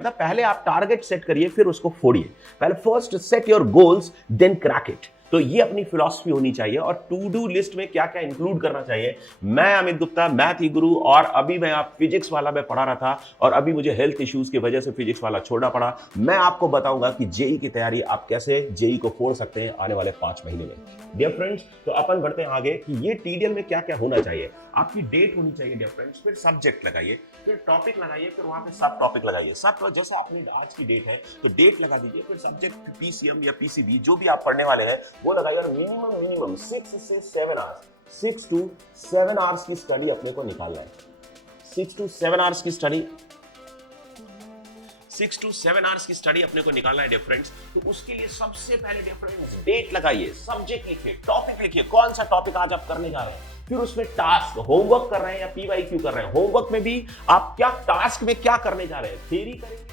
मतलब पहले आप टारगेट सेट करिए फिर उसको फोड़िए। पहले first set your goals then crack it. तो ये अपनी फिलॉसफी होनी चाहिए। और टू डू लिस्ट में क्या क्या इंक्लूड करना चाहिए। मैं अमित गुप्ता, मैथ ही गुरु, और अभी मैं आप फिजिक्स वाला मैं पढ़ा रहा था और अभी मुझे हेल्थ इश्यूज की वजह से फिजिक्स वाला छोड़ना पड़ा। मैं आपको बताऊंगा कि जेई की तैयारी आप कैसे जेई को फोड़ सकते हैं आने वाले 5 महीने में। डियर फ्रेंड्स, तो अपन बढ़ते हैं आगे कि ये टीडीएल में क्या क्या होना चाहिए। आपकी डेट होनी चाहिए डियर फ्रेंड्स, फिर सब्जेक्ट लगाइए, फिर टॉपिक लगाइए, फिर वहां पे सब टॉपिक लगाइए। सब जैसे आपने आज की डेट है तो डेट लगा दीजिए, फिर सब्जेक्ट पीसीएम या पीसीबी जो भी आप पढ़ने वाले हैं वो लगाइए। और मिनिमम 6 से 7 आवर्स, 6 to 7 आवर्स की स्टडी अपने को निकालना है। 6 to 7 आवर्स की स्टडी, 6 to 7 आवर्स की स्टडी अपने को निकालना है डियर फ्रेंड्स। तो उसके लिए सबसे पहले डियर फ्रेंड्स डेट लगाइए, सब्जेक्ट लिखिए, टॉपिक लिखिए, कौन सा टॉपिक आज आप करने जा रहे हैं। फिर उसमें टास्क, होमवर्क कर रहे हैं या पीवाईक्यू कर रहे हैं। होमवर्क में भी आप क्या टास्क में क्या करने जा रहे हैं, थ्योरी करेंगे,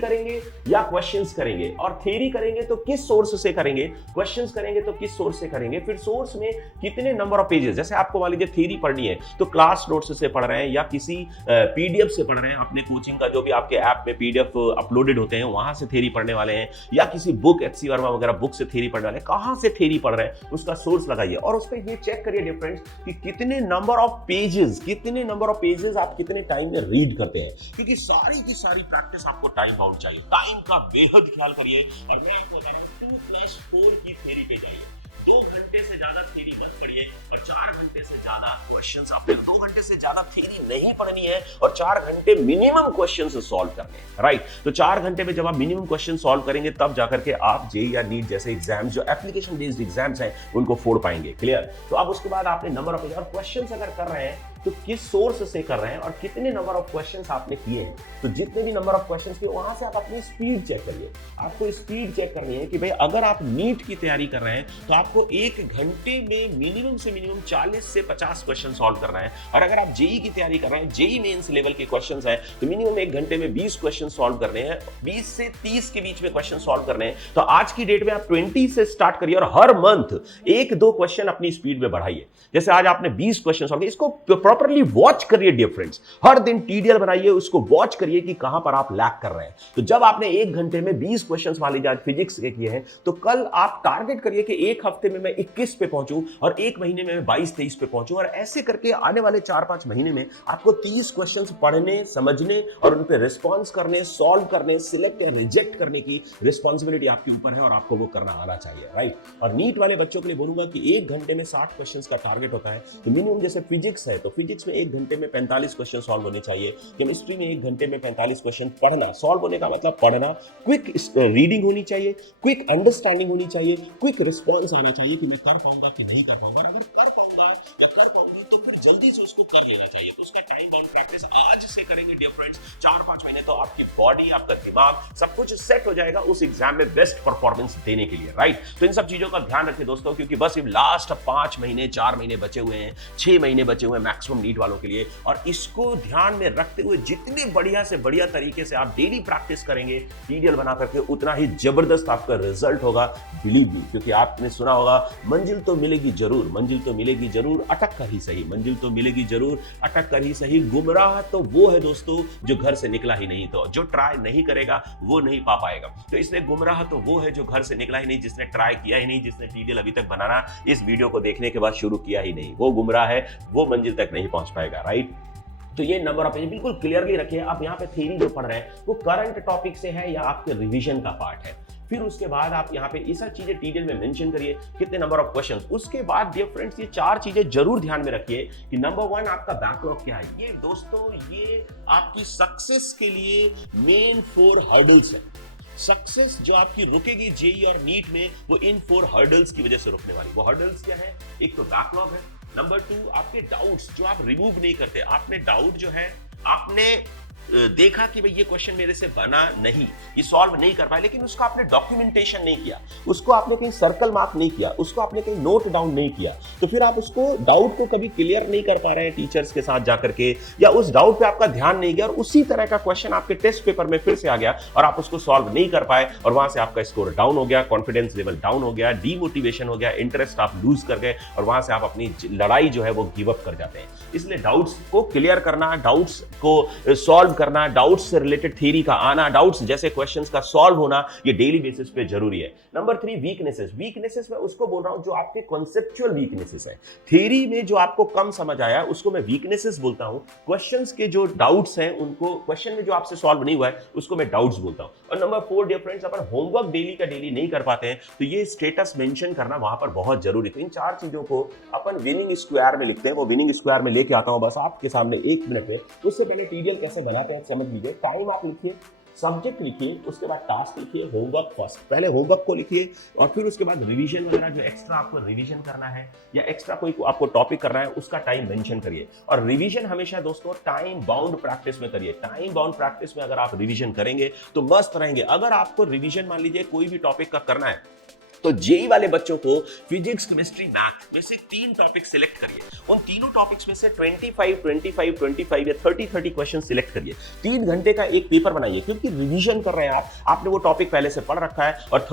करेंगे या क्वेश्चंस करेंगे। और थ्योरी करेंगे तो किस सोर्स से करेंगे, क्वेश्चंस करेंगे तो किस सोर्स से करेंगे, फिर सोर्स में कितने नंबर ऑफ पेजेस। जैसे आपको मान लीजिए थ्योरी पढ़नी है तो क्लास नोट्स से पढ़ रहे हैं या किसी पीडीएफ से पढ़ रहे हैं, अपने कोचिंग का जो भी आपके ऐप में पीडीएफ अपलोडेड होते हैं वहां से थ्योरी पढ़ने वाले हैं, या किसी बुक एचसी वर्मा वगैरह बुक से थ्योरी पढ़ने वाले हैं। कहां से थ्योरी पढ़ रहे हैं उसका सोर्स लगाइए और उस पर ये चेक करिए डियर फ्रेंड्स कि कितने नंबर ऑफ पेजेस आप कितने टाइम में रीड करते हैं, क्योंकि सारी की सारी प्रैक्टिस आपको टाइम बाउंड चाहिए। टाइम का बेहद ख्याल करिए। और मैं आपको बता रहा हूं 2+4 की थ्योरी पे जाइए। 2 घंटे से ज्यादा थ्योरी मत पढ़िए और 4 घंटे से ज्यादा क्वेश्चंस। आपने 2 घंटे से ज्यादा थ्योरी नहीं पढ़नी है और 4 घंटे मिनिमम क्वेश्चंस सॉल्व करने हैं, राइट। तो 4 घंटे में जब आप मिनिमम क्वेश्चन सॉल्व करेंगे तब जाकर के आप जेई या नीट जैसे एग्जाम्स जो एप्लीकेशन बेस्ड एग्जाम्स हैं उनको फोड़ पाएंगे। क्लियर। तो अब उसके बाद आपने नंबर ऑफ और क्वेश्चंस अगर कर रहे हैं तो किस सोर्स से कर रहे हैं और कितने नंबर ऑफ क्वेश्चंस आपने किए हैं। तो जितने भी नंबर ऑफ क्वेश्चंस किए वहां से आप अपनी स्पीड चेक करिए। आपको स्पीड चेक करनी है कि भाई अगर आप नीट की तैयारी कर रहे हैं तो आपको 1 घंटे में मिनिमम से मिनिमम 40 से 50 क्वेश्चन सॉल्व करना है। और अगर आप जेई की तैयारी कर रहे हैं, जेई मेंस लेवल के क्वेश्चंस हैं, तो मिनिमम 1 घंटे में 20 क्वेश्चन सॉल्व करने हैं, 20 से 30 के बीच में क्वेश्चन सॉल्व करने हैं। तो आज की डेट में आप 20 से स्टार्ट करिए और हर मंथ 1-2 क्वेश्चन अपनी स्पीड में बढ़ाइए। जैसे आज आपने 20 क्वेश्चन सॉल्व किए, इसको प्रॉपर्ली वॉच करिए डियर फ्रेंड्स। हर दिन टीडीएल बनाइए, उसको वॉच करिए कि कहां पर आप लैग कर रहे हैं। तो जब आपने 1 घंटे में 20 क्वेश्चंस मान लीजिए आज फिजिक्स के किए हैं, तो कल आप टारगेट करिए कि 1 हफ्ते में मैं 21 पे पहुंचूं और 1 महीने में मैं 22-23 पे पहुंचूं। और ऐसे करके आने वाले 4-5 महीने में आपको 30 क्वेश्चंस पढ़ने, समझने और उन पे रिस्पॉन्स करने, सॉल्व करने, सिलेक्ट या रिजेक्ट करने की रिस्पॉन्सिबिलिटी आपके ऊपर है और आपको वो करना आना चाहिए, राइट। और नीट वाले बच्चों के लिए बोलूंगा कि 1 घंटे में 60 क्वेश्चंस का टारगेट होता है। तो मिनिमम जैसे फिजिक्स है तो फिजिक्स में 1 घंटे में 45 क्वेश्चन सॉल्व होने चाहिए। केमिस्ट्री में 1 घंटे में 45 क्वेश्चन पढ़ना, सॉल्व होने का मतलब पढ़ना, क्विक रीडिंग होनी चाहिए, क्विक अंडरस्टैंडिंग होनी चाहिए, क्विक रिस्पॉन्स आना चाहिए कि मैं कर पाऊंगा कि नहीं कर पाऊंगा। अगर कर पाऊंगा या कर पाऊंगी तो फिर जल्दी से उसको कर लेना चाहिए। तो उसका टाइम बाउंड प्रैक्टिस आज से करेंगे डियर फ्रेंड्स, 4-5 महीने तो आपकी बॉडी, आपका दिमाग सब कुछ सेट हो जाएगा उस एग्जाम में बेस्ट परफॉर्मेंस देने के लिए, राइट। तो इन सब चीजों का ध्यान रखें दोस्तों, क्योंकि बस लास्ट 5 महीने 4 महीने बचे हुए हैं, 6 महीने बचे हुए हैं मैक्सिमम नीट वालों के लिए। और इसको ध्यान में रखते हुए जितने बढ़िया से बढ़िया तरीके से आप डेली प्रैक्टिस करेंगे टीडीएल बना करके, उतना ही जबरदस्त आपका रिजल्ट होगा, बिलीव मी। क्योंकि आपने सुना होगा मंजिल तो मिलेगी जरूर, मंजिल तो मिलेगी जरूर, अटक कर ही सही। मंजिल तो मिलेगी जरूर, अटक कर ही सही। गुमराह तो वो है दोस्तों जो घर से निकला ही नहीं, तो जो ट्राई नहीं करेगा वो नहीं पा पाएगा। तो इसलिए गुमराह तो वो है जो घर से निकला ही नहीं, जिसने ट्राई किया ही नहीं, जिसने टीडीएल अभी तक बनाना इस वीडियो को देखने के बाद शुरू किया ही नहीं, वो गुमराह है, वो मंजिल तक नहीं पहुंच पाएगा, राइट। तो ये नंबर ऑफ पेज बिल्कुल क्लियरली रखिए। आप यहाँ पे थ्योरी जो पढ़ रहे हैं वो करंट टॉपिक से है या आपके रिवीजन का पार्ट है। फिर उसके बाद आप यहाँ पे ये सब चीजें टीडीएल में मेंशन करिए, कितने नंबर ऑफ क्वेश्चंस। उसके बाद डियर फ्रेंड्स ये 4 चीजें जरूर ध्यान में रखिए कि नंबर 1 आपका बैकलॉग क्या है। ये दोस्तों ये आपकी सक्सेस के लिए मेन 4 हर्डल्स है। सक्सेस जो आपकी रुकेगी जेई और नीट में वो इन 4 हर्डल्स की वजह से रुकने वाली। वो हर्डल्स क्या है? एक तो बैकलॉग है, नंबर 2 आपके डाउट्स जो आप रिमूव नहीं करते। आपने डाउट जो है आपने देखा कि भाई ये क्वेश्चन मेरे से बना नहीं, ये सॉल्व नहीं कर पाए, लेकिन उसका आपने डॉक्यूमेंटेशन नहीं किया, उसको आपने कहीं सर्कल मार्क नहीं किया, उसको आपने कहीं नोट डाउन नहीं किया, तो फिर आप उसको डाउट को कभी क्लियर नहीं कर पा रहे हैं टीचर्स के साथ जाकर के, या उस डाउट पे आपका ध्यान नहीं गया और उसी तरह का क्वेश्चन आपके टेस्ट पेपर में फिर से आ गया और आप उसको सॉल्व नहीं कर पाए और वहां से आपका स्कोर डाउन हो गया, कॉन्फिडेंस लेवल डाउन हो गया, डीमोटिवेशन हो गया, इंटरेस्ट आप लूज कर गए और वहां से आप अपनी लड़ाई जो है वो गिव अप कर जाते हैं। इसलिए डाउट्स को क्लियर करना, डाउट्स को सॉल्व करना, डाउट्स से रिलेटेड थ्योरी का आना, डाउट्स जैसे क्वेश्चंस का सॉल्व होना, ये डेली बेसिस पे जरूरी है। Number 3, weaknesses. वीकनेसेस मैं उसको बोल रहा हूं जो आपके कॉन्सेप्चुअल वीकनेसेस है, थ्योरी में जो आपको कम समझ आया उसको मैं वीकनेसेस बोलता हूं। क्वेश्चंस के जो डाउट्स हैं उनको, क्वेश्चन में जो आपसे सॉल्व नहीं हुआ है उसको मैं डाउट्स बोलता हूं। और नंबर 4 डियर फ्रेंड्स, अपन होमवर्क डेली का डेली नहीं कर पाते हैं तो ये स्टेटस मेंशन करना वहां पर बहुत जरूरी है। तो इन 4 चीजों को अपन विनिंग स्क्वायर में लिखते हैं, वो विनिंग स्क्वायर में लेके आता हूं बस आपके सामने 1 मिनट में। उससे पहले टीडीएल कैसे बनाते हैं समझ लीजिए। टाइम आप लिखिए, सब्जेक्ट लिखिए, उसके बाद टास्क लिखिए, होमवर्क फर्स्ट, पहले होमवर्क को लिखिए और फिर उसके बाद रिवीजन वगैरह जो एक्स्ट्रा आपको रिवीजन करना है या एक्स्ट्रा कोई आपको टॉपिक करना है उसका टाइम मेंशन करिए। और रिवीजन हमेशा दोस्तों टाइम बाउंड प्रैक्टिस में करिए। टाइम बाउंड प्रैक्टिस में अगर आप रिवीजन करेंगे तो मस्त रहेंगे। अगर आपको रिवीजन मान लीजिए कोई भी टॉपिक का करना है तो जेई वाले बच्चों को फिजिक्स, केमिस्ट्री, मैथ में से 3 टॉपिक सिलेक्ट करिए। उन तीनों टॉपिक्स में से 25 या 30 क्वेश्चन सिलेक्ट करिए। 3 घंटे का एक पेपर बनाइए क्योंकि रिवीजन कर रहे हैं आप, आपने वो टॉपिक पहले से पढ़ रखा है। और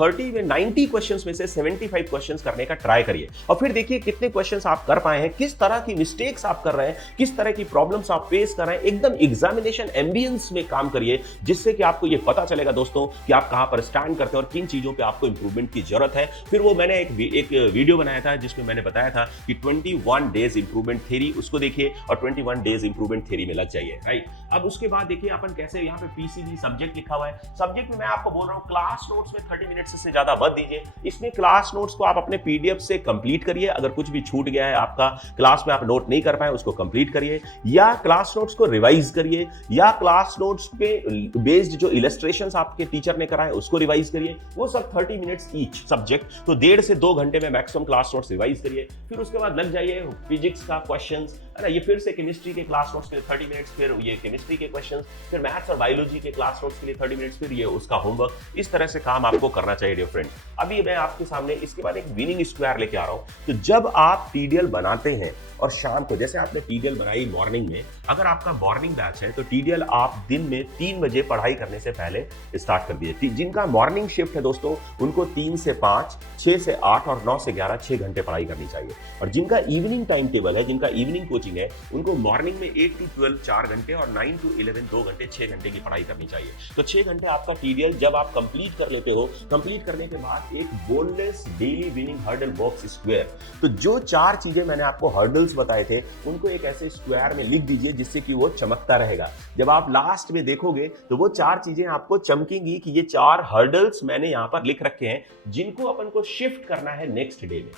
90 क्वेश्चंस में से 75 क्वेश्चंस करने का ट्राई करिए और फिर देखिए कितने क्वेश्चंस आप कर पाए हैं, किस तरह की मिस्टेक्स आप कर रहे हैं, किस तरह की प्रॉब्लम्स आप फेस कर रहे हैं। एकदम एग्जामिनेशन एम्बियंस में काम करिए जिससे कि आपको ये पता चलेगा दोस्तों कि आप कहां पर स्टैंड करते हैं और किन चीजों पे आपको इंप्रूवमेंट की जरूरत है। फिर वो मैंने एक वीडियो बनाया था जिसमें मैंने बताया था कि 21 डेज इंप्रूवमेंट थ्योरी, उसको देखिए और 21 डेज इंप्रूवमेंट थ्योरी में लग जाइए। राइट, अब उसके बाद देखिए अपन कैसे, यहाँ पे पीसीबी सब्जेक्ट लिखा हुआ है। सब्जेक्ट में मैं आपको बोल रहा हूँ क्लास नोट्स में 30 मिनट से ज्यादा मत दीजिए। इसमें क्लास नोट्स को आप अपने पीडीएफ से कंप्लीट करिए। अगर कुछ भी छूट गया है आपका, क्लास में आप नोट नहीं कर पाए, उसको कंप्लीट करिए या क्लास नोट्स को रिवाइज करिए या क्लास नोट्स पे बेस्ड जो इलस्ट्रेशंस आपके टीचर ने कराए उसको रिवाइज करिए। वो सब 30 मिनट्स ईच सब्जेक्ट, तो 1.5 से 2 घंटे में मैक्सिमम क्लास नोट्स रिवाइज करिए। फिर उसके बाद लग जाइए फिजिक्स का क्वेश्चंस, है ना, ये फिर से केमिस्ट्री के क्लास नोट्स के लिए 30 मिनट्स, फिर ये केमिस्ट्री के क्वेश्चंस, फिर मैथ्स और बायोलॉजी के क्लास नोट्स के लिए 30 मिनट्स, फिर ये उसका होमवर्क। इस तरह से काम आपको करना चाहिए डियर फ्रेंड। अभी मैं आपके सामने इसके बाद एक विनिंग स्क्वायर लेके आ रहा हूं। तो जब आप टीडीएल बनाते हैं और शाम को, जैसे आपने टीडीएल बनाई मॉर्निंग में, अगर आपका मॉर्निंग बैच है तो टीडीएल आप दिन में 3 बजे पढ़ाई करने से पहले स्टार्ट कर दीजिए। जिनका मॉर्निंग शिफ्ट है दोस्तों उनको 3 से 5, 6 से 8 और 9 से 11 6 घंटे पढ़ाई करनी चाहिए। और जिनका इवनिंग टाइम टेबल है, जिनका इवनिंग कोचिंग है, उनको मॉर्निंग में 8 to 12 4 घंटे और 9 to 11 2 घंटे 6 घंटे की पढ़ाई करनी चाहिए। तो 6 घंटे आपका टीडीएल जब आप कंप्लीट कर लेते हो, कंप्लीट करने के बाद एक boneless daily winning hurdle box square. तो जो 4 चीजें मैंने आपको हर्डल्स बताए थे उनको एक ऐसे स्क्वायर में लिख दीजिए जिससे कि वो चमकता रहेगा। जब आप लास्ट में देखोगे तो वो 4 चीजें आपको चमकेंगी कि ये 4 हर्डल्स मैंने यहां पर लिख रखे हैं जिनको अपन को शिफ्ट करना है नेक्स्ट डे में।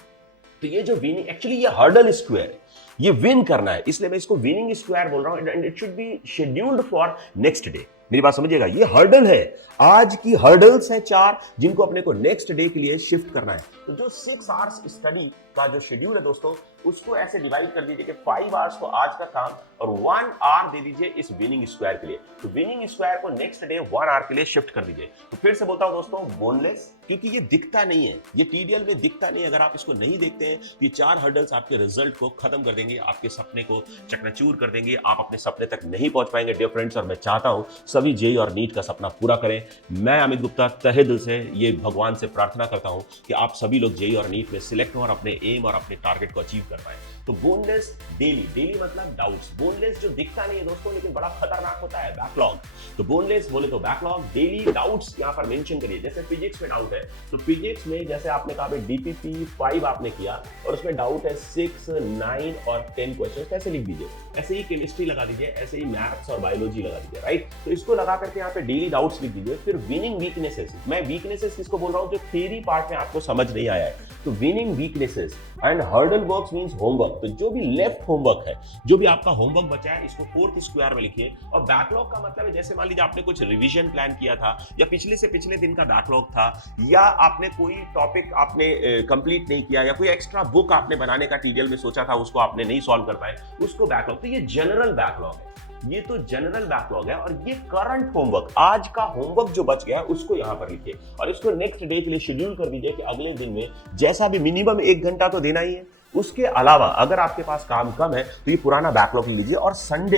तो ये जो विनिंग, एक्चुअली ये हर्डल स्क्वायर है, ये विन करना है, इसलिए मैं इसको विनिंग स्क्वायर बोल रहा हूं। And it should be scheduled for next day. मेरी बात समझिएगा, ये हर्डल है, आज की हर्डल्स है 4 जिनको अपने को नेक्स्ट डे के लिए शिफ्ट करना है। तो जो 6 आवर्स स्टडी का जो शेड्यूल है दोस्तों, उसको ऐसे डिवाइड कर दीजिए कि 5 आवर्स को आज का काम और 1 आवर दे दीजिए इस विनिंग स्क्वायर के लिए। तो विनिंग स्क्वायर को नेक्स्ट डे 1 आवर के लिए शिफ्ट कर दीजिए। तो फिर से बोलता हूं दोस्तों, बोनलेस, क्योंकि ये दिखता नहीं है, ये टीडीएल में दिखता नहीं है। अगर आप इसको नहीं देखते हैं, ये 4 हर्डल्स आपके रिजल्ट को खत्म कर देंगे, आपके सपने को चकनाचूर कर देंगे, आप अपने सपने तक नहीं पहुंच पाएंगे डियर फ्रेंड्स। और मैं चाहता हूं सभी जेई और नीट का सपना पूरा करें। मैं अमित गुप्ता तहे दिल से ये भगवान से प्रार्थना करता हूं कि आप सभी लोग जेई और नीट में सिलेक्ट हो और अपने एम और अपने टारगेट को अचीव कर पाए। तो बोनलेस डेली, डेली मतलब डाउट्स। बोनलेस जो दिखता नहीं है दोस्तों लेकिन बड़ा खतरनाक होता है, बैकलॉग। तो बोनलेस बोले तो बैकलॉग, डेली डाउट्स यहां पर मेंशन करिए। जैसे फिजिक्स में डाउट है तो फिजिक्स में जैसे आपने कहा डीपीपी 5 आपने किया और उसमें डाउट है 6, 9 और 10 क्वेश्चन, ऐसे लिख दीजिए। ऐसे ही केमिस्ट्री लगा दीजिए, ऐसे ही मैथ्स और बायोलॉजी लगा दीजिए। राइट, तो इसको लगा करके यहाँ पे डेली डाउट्स लिख दीजिए। फिर विनिंग वीकनेसेस, मैं वीकनेसेस किसको बोल रहा हूँ, जो थ्योरी पार्ट में आपको समझ नहीं आया है। तो winning weaknesses and hurdle works means homework. तो जो भी लेफ्ट होमवर्क है, जो भी आपका होमवर्क बचा है, इसको 4th स्क्वायर में लिखिए। और बैकलॉग का मतलब है जैसे मान लीजिए आपने कुछ रिवीजन प्लान किया था या पिछले से पिछले दिन का बैकलॉग था, या आपने कोई टॉपिक आपने कंप्लीट नहीं किया, या कोई एक्स्ट्रा बुक आपने बनाने का टीडीएल में सोचा था उसको आपने नहीं सॉल्व कर पाए, उसको बैकलॉग। तो ये जनरल बैकलॉग है। ये तो जनरल बैकलॉग है, और ये करंट होमवर्क, आज का होमवर्क जो बच गया है उसको यहाँ पर लिखिए और इसको नेक्स्ट डे के लिए शेड्यूल कर दीजिए कि अगले दिन में जैसा भी मिनिमम 1 घंटा तो देना ही है। उसके अलावा अगर आपके पास काम कम है तो ये पुराना बैकलॉग ले लीजिए, और संडे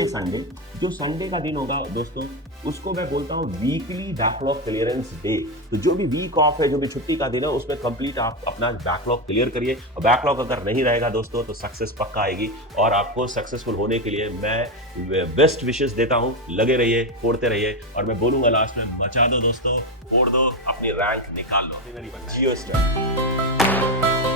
जो संडे का दिन होगा दोस्तों, उसको मैं बोलता हूँ वीकली बैकलॉग क्लियरेंस डे। तो जो भी वीक ऑफ है, जो भी छुट्टी का दिन है, उसमें कंप्लीट आप अपना बैकलॉग क्लियर करिए। और बैकलॉग अगर नहीं रहेगा दोस्तों तो सक्सेस पक्का आएगी, और आपको सक्सेसफुल होने के लिए मैं बेस्ट विशेस देता हूँ। लगे रहिए, फोड़ते रहिए, और मैं बोलूंगा लास्ट में, मचा दो दोस्तों, फोड़ दो, अपनी रैंक निकाल लो, जियो स्टार।